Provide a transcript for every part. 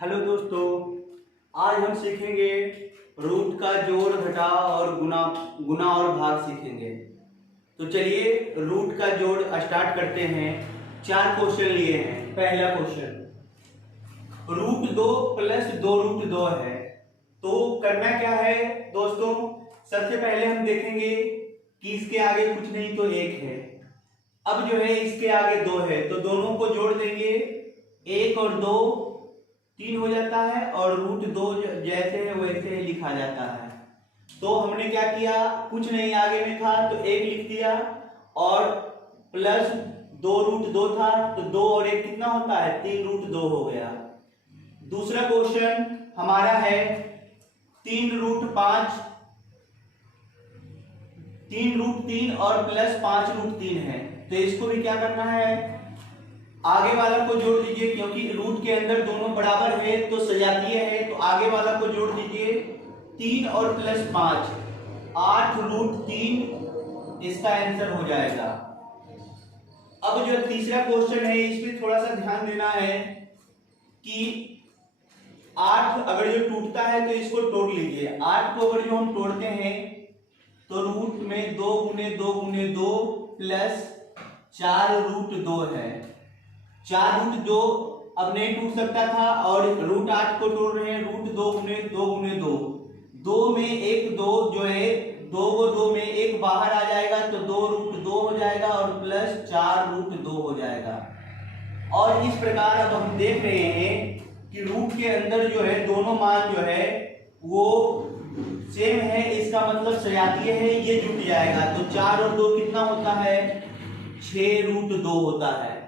Hello दोस्तों, आज हम सीखेंगे रूट का जोड़ घटाव और गुना गुना और भाग सीखेंगे। तो चलिए रूट का जोड़ स्टार्ट करते हैं। 4 क्वेश्चन लिए हैं। पहला क्वेश्चन √2 + 2√2 है। तो करना क्या है दोस्तों, सबसे पहले हम देखेंगे कि इसके आगे कुछ नहीं तो 1 है। अब जो है इसके आगे 2 है तो दोनों को जोड़ देंगे, 1 और 2 3 हो जाता है और √2 जैसे है वैसे ही लिखा जाता है। तो हमने क्या किया, कुछ नहीं आगे में था तो 1 लिख दिया और प्लस 2√2 था तो 2 और 1 कितना होता है, 3√2 हो गया। दूसरा क्वेश्चन हमारा है 3√5, 3√3 और प्लस 5√3 है। तो इसको भी क्या करना है, आगे वाला को जोड़ दीजिए, क्योंकि रूट के अंदर दोनों बराबर है तो सजातीय है। तो आगे वाला को जोड़ दीजिए, 3 और प्लस 5 8√3 इसका आंसर हो जाएगा। अब जो तीसरा क्वेश्चन है इस पे थोड़ा सा ध्यान देना है कि 8 अगर जो टूटता है तो इसको तोड़ लीजिए। 8 को अगर जो हम तोड़ते हैं तो रूट में 2 × 2 × 2 प्लस 4√2 है। 4√2 अब नहीं टूट सकता था और √8 को तोड़ रहे हैं, √2 × 2 × 2 2 में 1 2 जो है 2 को 2 में 1 बाहर आ जाएगा तो 2√2 हो जाएगा और प्लस 4√2 हो जाएगा। और इस प्रकार अब हम देख रहे हैं कि रूट के अंदर जो है दोनों मान जो है वो सेम है, इसका मतलब सजातीय है, ये जुट जाएगा। तो 4 और 2 कितना होता है, 6√2 होता है।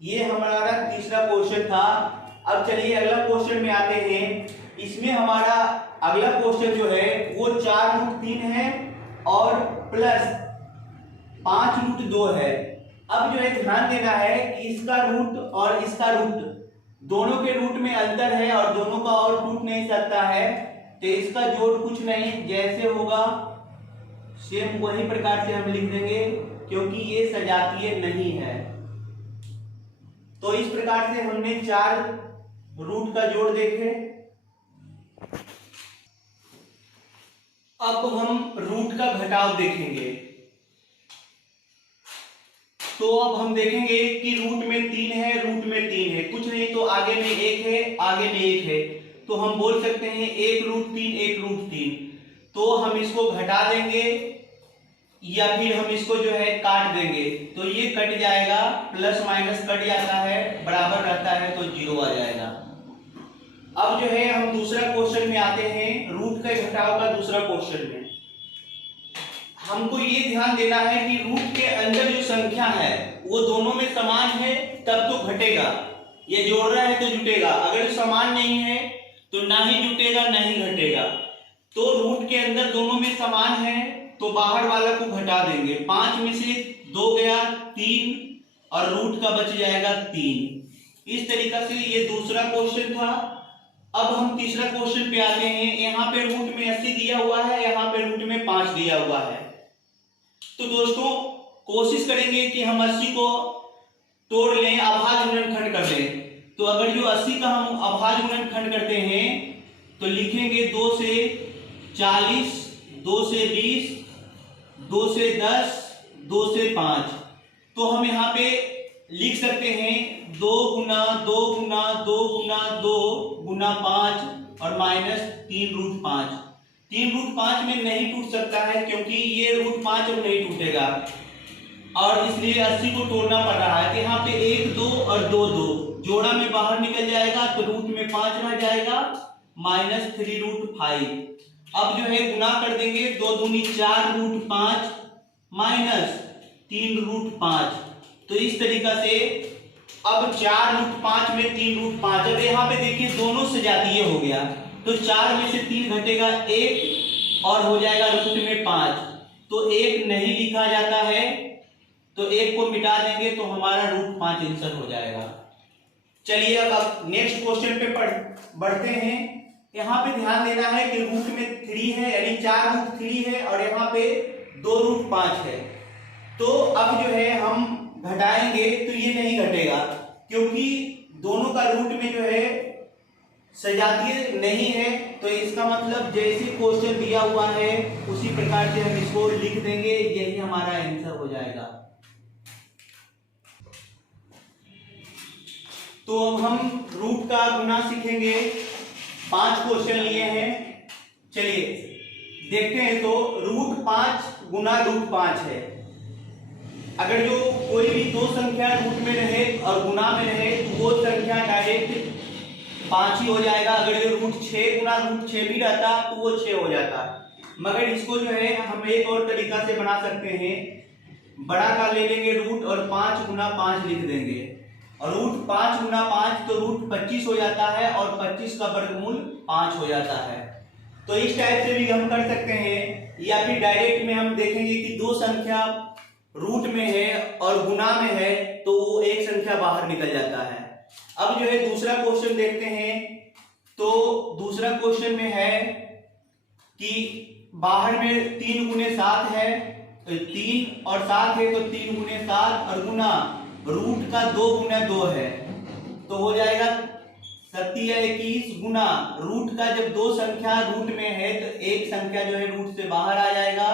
ये हमारा तीसरा क्वेश्चन था। अब चलिए अगला क्वेश्चन में आते हैं। इसमें हमारा अगला क्वेश्चन जो है वो 4√3 है और प्लस 5√2 है। अब जो है ध्यान देना है कि इसका रूट और इसका रूट दोनों के रूट में अंतर है और दोनों का और टूट नहीं सकता है। तो इसका जोड़ कुछ नहीं, जैसे होगा सेम वही प्रकार से हम लिख देंगे, क्योंकि ये सजातीय नहीं है। तो इस प्रकार से हमने 4 रूट का जोड़ देखे। अब हम रूट का घटाव देखेंगे। तो अब हम देखेंगे कि रूट में 3 है, रूट में 3 है, कुछ नहीं तो आगे में 1 है, आगे में 1 है। तो हम बोल सकते हैं 1√3 1√3। तो हम इसको घटा देंगे या फिर हम इसको जो है काट देंगे। तो ये कट जाएगा, प्लस माइनस कट जाता है, बराबर रहता है तो 0 आ जाएगा। अब जो है हम दूसरा क्वेश्चन में आते हैं, रूट के घटाव का दूसरा क्वेश्चन में हमको ये ध्यान देना है कि रूट के अंदर जो संख्या है वो दोनों में समान है तब तो घटेगा, ये जोड़ रहा है तो जुटेगा। अगर समान नहीं है तो ना ही जुटेगा ना ही घटेगा। तो रूट के अंदर दोनों में समान है तो बाहर वाला को घटा देंगे। 5 में से 2 गया 3 और रूट का बच जाएगा 3। इस तरीका से ये दूसरा क्वेश्चन था। अब हम तीसरा क्वेश्चन पे आते हैं। यहाँ पे रूट में 80 दिया हुआ है, यहाँ पे रूट में 5 दिया हुआ है। तो दोस्तों कोशिश करेंगे कि हम 80 को तोड़ लें, अभाज्य गुणनखंड कर लें। तो अगर जो 80 का हम अभाज्य गुणनखंड करते हैं तो लिखेंगे 2 से 40, 2 से 20, 2 से 10, 2 से 5। तो हम यहाँ पे लिख सकते हैं 2 × 2 × 2 × 2 × 5 और माइनस 3√5। 3√5 में नहीं टूट सकता है क्योंकि ये √5 अब नहीं टूटेगा और इसलिए 80 को तोड़ना पड़ रहा है। तो यहाँ पे 1 2 और 2 2 जोड़ा में बाहर निकल जाएगा तो रूट में 5 रह जाएगा, माइनस 3√5। अब जो है गुना कर देंगे, 2 दूनी 4√5 माइनस 3√5। तो इस तरीका से अब 4√5 में 3√5। अब यहाँ पे देखिए दोनों सजातीय हो गया तो 4 में से 3 घटेगा 1 और हो जाएगा रूट में 5। तो 1 नहीं लिखा जाता है तो 1 को मिटा देंगे तो हमारा √5 आंसर हो जाएगा। चलिए अब नेक्स्ट क्वेश्चन पे बढ़ते हैं। यहाँ पे ध्यान देना है कि रूट में 3 है, यानी 4√3 है और यहाँ पे 2√5 है। तो अब जो है हम घटाएंगे तो ये नहीं घटेगा क्योंकि दोनों का रूट में जो है सजातीय नहीं है, तो इसका मतलब जैसे क्वेश्चन दिया हुआ है उसी प्रकार से हम इसको लिख देंगे, यही हमारा आंसर हो जाएगा। तो अब हम रूट का गुना सीखेंगे। 5 क्वेश्चन लिए हैं, चलिए देखते हैं। तो रूट 5 गुना रूट 5 है। अगर जो कोई भी दो संख्या रूट में रहे और गुना में रहे तो वो संख्या डायरेक्ट 5 ही हो जाएगा। अगर जो रूट 6 गुना रूट 6 भी रहता तो वो 6 हो जाता। मगर इसको जो है हम एक और तरीका से बना सकते हैं, बड़ा का ले लेंगे रूट और 5 गुना 5 लिख देंगे। और रूट 5 गुना 5 तो रूट 25 हो जाता है और 25 का वर्गमूल 5 हो जाता है। तो इस टाइप से भी हम कर सकते हैं, या फिर डायरेक्ट में हम देखेंगे कि दो संख्या रूट में है और गुना में है तो वो एक संख्या बाहर निकल जाता है। अब जो है दूसरा क्वेश्चन देखते हैं। तो दूसरा क्वेश्चन में है कि बाहर में 3 गुने 7 है, 3 और 7 है तो 3 गुने 7 और गुना रूट का 2 गुना 2 है तो हो जाएगा 21 गुना रूट का जब दो संख्या रूट में है तो एक संख्या जो है रूट से बाहर आ जाएगा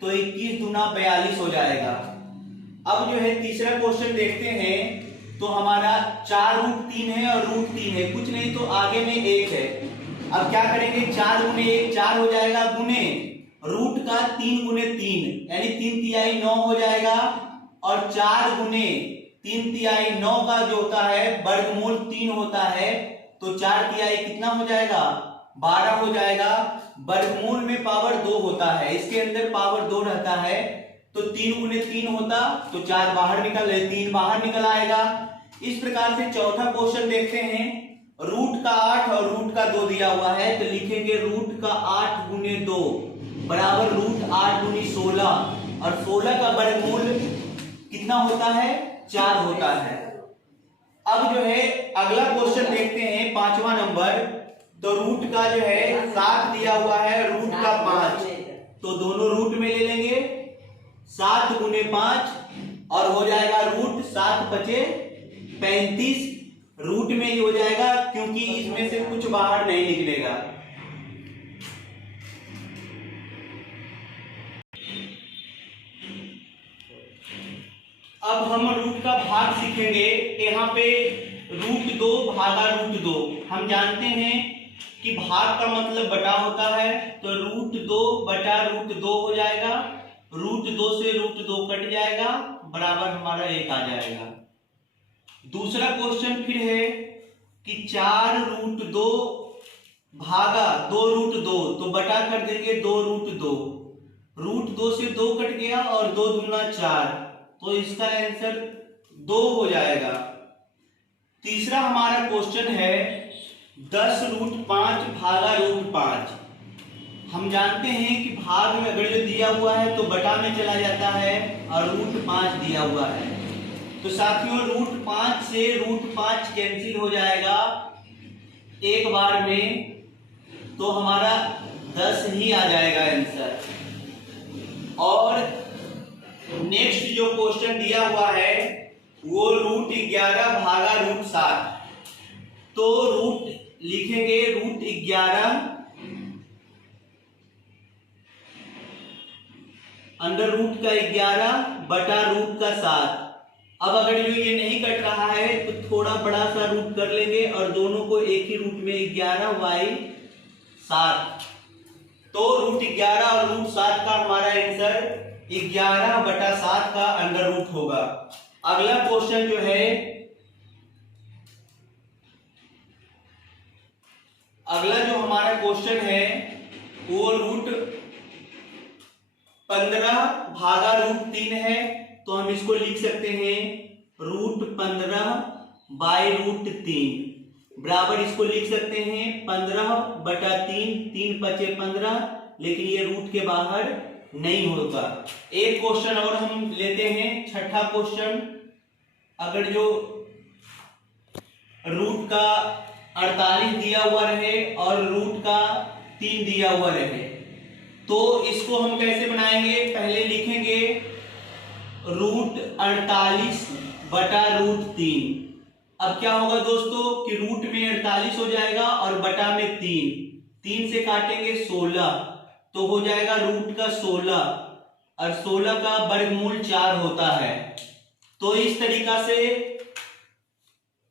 तो 21 गुना 42 हो जाएगा। अब जो है तीसरा क्वेश्चन देखते हैं। तो हमारा 4 रूट 3 है और रूट 3 है, कुछ नहीं तो आगे में 1 है। अब क्या करेंगे, 4 गुने 1 4 हो जाएगा, गुने रूट का 3 गुने 3 यानी 3 तिहाई 9 हो जाएगा। और 4 गुने 3 तिहाई 9 का जो होता है वर्गमूल 3 होता है तो 4 तिहाई कितना हो जाएगा, 12 हो जाएगा। वर्गमूल में पावर 2 होता है, इसके अंदर पावर 2 रहता है तो 3 गुने 3 होता तो 4 बाहर निकल 3 बाहर निकल आएगा। इस प्रकार से चौथा क्वेश्चन देखते हैं। रूट का 8 और रूट का 2 दिया हुआ है तो लिखेंगे रूट का 8 गुने 2 बराबर रूट 8 गुनी 16 और 16 का वर्गमूल कितना होता है, 4 होता है। अब जो है अगला क्वेश्चन देखते हैं 5वां नंबर। तो रूट का जो है 7 दिया हुआ है, रूट का 5 तो दोनों रूट में ले लेंगे 7 गुने 5 और हो जाएगा रूट 7 बचे 35 रूट में ही हो जाएगा क्योंकि इसमें से कुछ बाहर नहीं निकलेगा। अब हम रूट का भाग सीखेंगे। यहाँ पे रूट 2 भागा रूट 2 हम जानते हैं कि भाग का मतलब बटा होता है तो रूट 2 बटा रूट 2 हो जाएगा। रूट 2 से रूट 2 कट जाएगा बराबर हमारा 1 आ जाएगा। दूसरा क्वेश्चन फिर है कि 4 रूट 2 भागा 2 रूट 2 तो बटा कर देंगे 2 रूट 2। रूट 2 से 2 कट गया और 2 दूना 4 तो इसका आंसर 2 हो जाएगा। तीसरा हमारा क्वेश्चन है 10 रूट 5 भागा रूट 5। हम जानते हैं कि भाग में अगर जो दिया हुआ है तो बटा में चला जाता है और रूट 5 दिया हुआ है तो साथियों रूट 5 से रूट 5 कैंसिल हो जाएगा एक बार में तो हमारा 10 ही आ जाएगा आंसर। और नेक्स्ट जो क्वेश्चन दिया हुआ है वो रूट 11 भागा रूट 7 तो रूट लिखेंगे रूट 11 अंडर रूट का 11 बटा रूट का 7। अब अगर जो ये नहीं कट रहा है तो थोड़ा बड़ा सा रूट कर लेंगे और दोनों को एक ही रूट में 11 बाई 7 तो रूट 11 और रूट 7 का हमारा आंसर 11 बटा 7 का अंडर रूट होगा। अगला क्वेश्चन जो है अगला जो हमारा क्वेश्चन है वो रूट 15 भागा रूट 3 है तो हम इसको लिख सकते हैं रूट 15 बाई रूट 3 बराबर इसको लिख सकते हैं 15 बटा 3 3 बचे 15 लेकिन ये रूट के बाहर नहीं होगा। एक क्वेश्चन और हम लेते हैं छठा क्वेश्चन। अगर जो रूट का 48 दिया हुआ रहे और रूट का 3 दिया हुआ रहे तो इसको हम कैसे बनाएंगे, पहले लिखेंगे रूट 48 बटा रूट 3 अब क्या होगा दोस्तों कि रूट में 48 हो जाएगा और बटा में 3 से काटेंगे 16, तो हो जाएगा रूट का 16 और 16 का वर्गमूल 4 होता है। तो इस तरीका से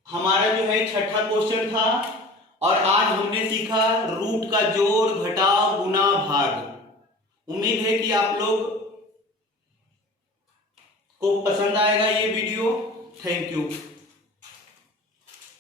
हमारा जो है छठा क्वेश्चन था और आज हमने सीखा रूट का जोड़, घटाव, गुना, भाग। उम्मीद है कि आप लोग को पसंद आएगा ये वीडियो। Thank you.